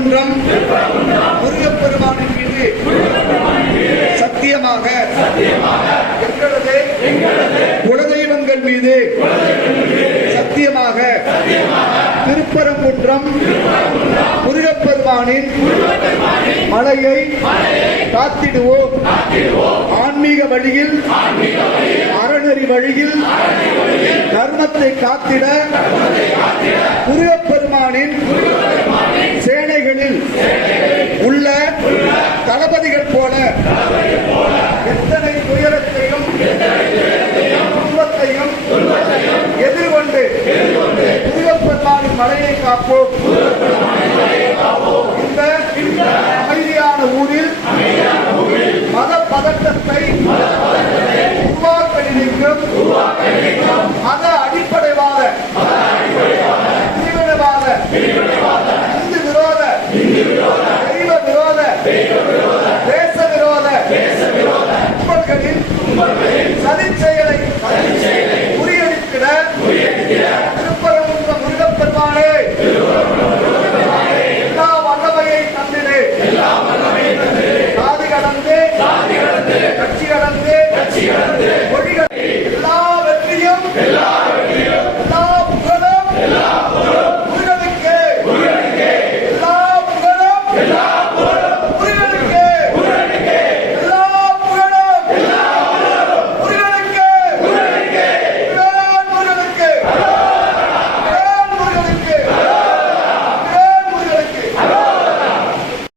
திருப்பரங்குன்றம் முருகப்பெருமானின் மீது சத்தியமாக எங்களது குலதெய்வங்கள் மீது சத்தியமாக திருப்பரங்குன்றம் முருகப்பெருமானின் மலையை காத்திடுவோம். ஆன்மீக வழியில் அறநெறி வழியில் தர்மத்தை காத்திட முருகப்பெருமானின் சேனைகளில் உள்ள தளபதிகள் போல எத்தனை துயரத்தையும் துன்பத்தையும் எதிர்கொண்டு முருகப்பெருமானின் மலையை காப்போம். இந்த அமைதியான ஊரில் மத பதட்டத்தை உருவாக்க நினைக்கும் மத அடிப்படைவாத தீவிரவாத இந்து விரோத தெய்வ விரோத தேச விரோத கும்பல்களின் சதிச்செயலை முறியடித்திட